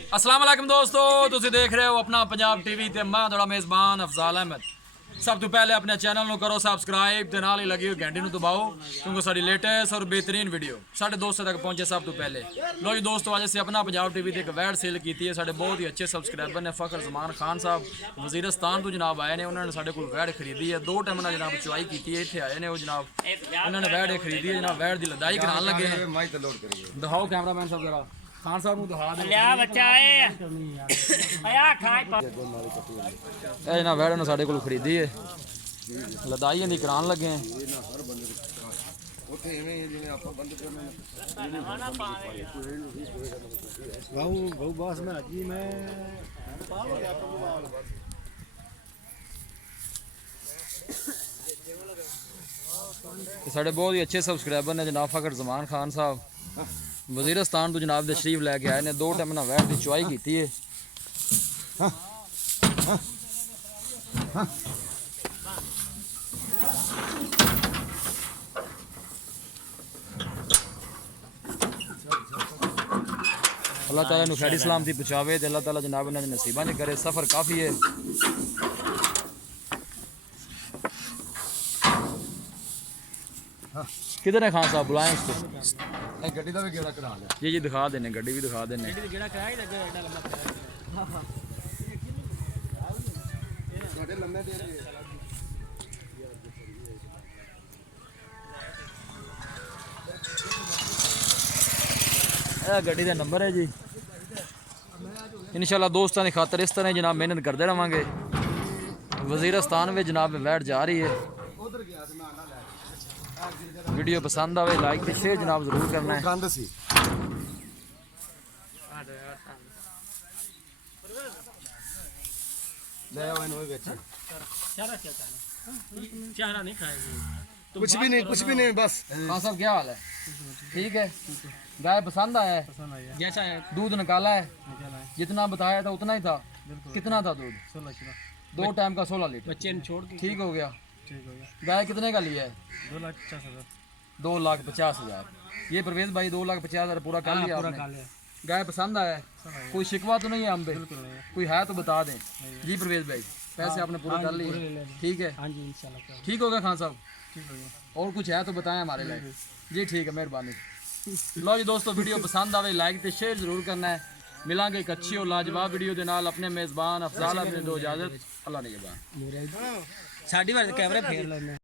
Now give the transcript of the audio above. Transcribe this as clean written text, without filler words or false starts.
अस्सलाम वालेकुम दोस्तों, तुसीं देख रहे हो अपना पंजाब टीवी ते मैं थोड़ा मेज़बान अफजाल अहमद। सब तो पहले अपने चैनल को करो सबसक्राइब ते नाल ही लगी हुई घंटी को दबाओ क्योंकि साड़ी लेटेस्ट और बेहतरीन वीडियो साढ़े दोस्तों तक पहुंचे सब तो पहले। लो जी दोस्तों, आज से अपना पंजाब टीवी ते एक वैड सेल की है। साढ़े बहुत ही अच्छे सबसक्राइबर ने फ़खर जमान खान साहब वजीरस्तान तो जनाब आए ने, उन्होंने साढ़े को वैड खरीदी है। 2 टाइम ना जनाब चुआई की है, इतने आए ने वो जनाब, उन्होंने वैड खरीदी है जनाब। वैड की लदाई कराने लगे हैं। दिखाओ कैमरामैन साहब जरा खान साहब दिखा दे बच्चा ना वैड साढ़े को खरीदी है, लदाई दी करान लगे हैं। साढ़े बहुत ही अच्छे सबसक्राइबर ने जनाब फ़खर जमान खान साहब वजीरस्तान तो जनाब दे शरीफ लैके आए ने। 2 टाइम ना वैट की चुआई की है। अल्लाह ताला नु खैर सलामती पहुँचावे ते अल्लाह ताला जनाब इन्हां दे नसीबां च करे। सफ़र काफ़ी है। किधर है खान साहब, बुलाएं उसको। गड्डी का भी गेड़ा करा लिया जी दिखा देने, गड्डी भी दिखा देने। गड्डी का नंबर है जी। इंशाल्लाह दोस्तों की खातर इस तरह जनाब मेहनत करते रहेंगे। वजीरस्तान में जनाब वैट जा रही है। वीडियो पसंद आवे लाइक ते शेयर जनाब जरूर करना है। कुछ भी नहीं बस। हाँ साहब क्या हाल है? ठीक है। गाय पसंद आया है? जैसा है दूध निकाला है? जितना बताया था उतना ही था? कितना था दूध? 16 किलो 2 टाइम का 16 लीटर। बच्चे ने छोड़ के ठीक हो गया। ठीक हो गया। गाय कितने का लिया है? 2,50,000। 2,50,000। ये परवेज भाई 2,50,000 पूरा कर लिया पूरा आपने? खा लिया। गाय पसंद आया है? कोई शिकवा तो नहीं है हम पे? बिल्कुल नहीं है। कोई है तो बता दें। जी परवेज भाई पैसे आपने पूरा कर लिए? ठीक है। हाँ जी इंशाल्लाह ठीक हो गया खान साहब? ठीक हो गया। और कुछ है तो बताएं हमारे लिए। जी ठीक है, मेहरबानी। लो जी दोस्तों, वीडियो पसंद आवे लाइक ते शेयर जरूर करना है। मिलांगे एक अच्छी और लाजवाब वीडियो के नाल। अपने मेज़बान अफजाल अपने दो इजाज़त। अल्लाह ने साड़ी वाले कैमरे फेर लेने।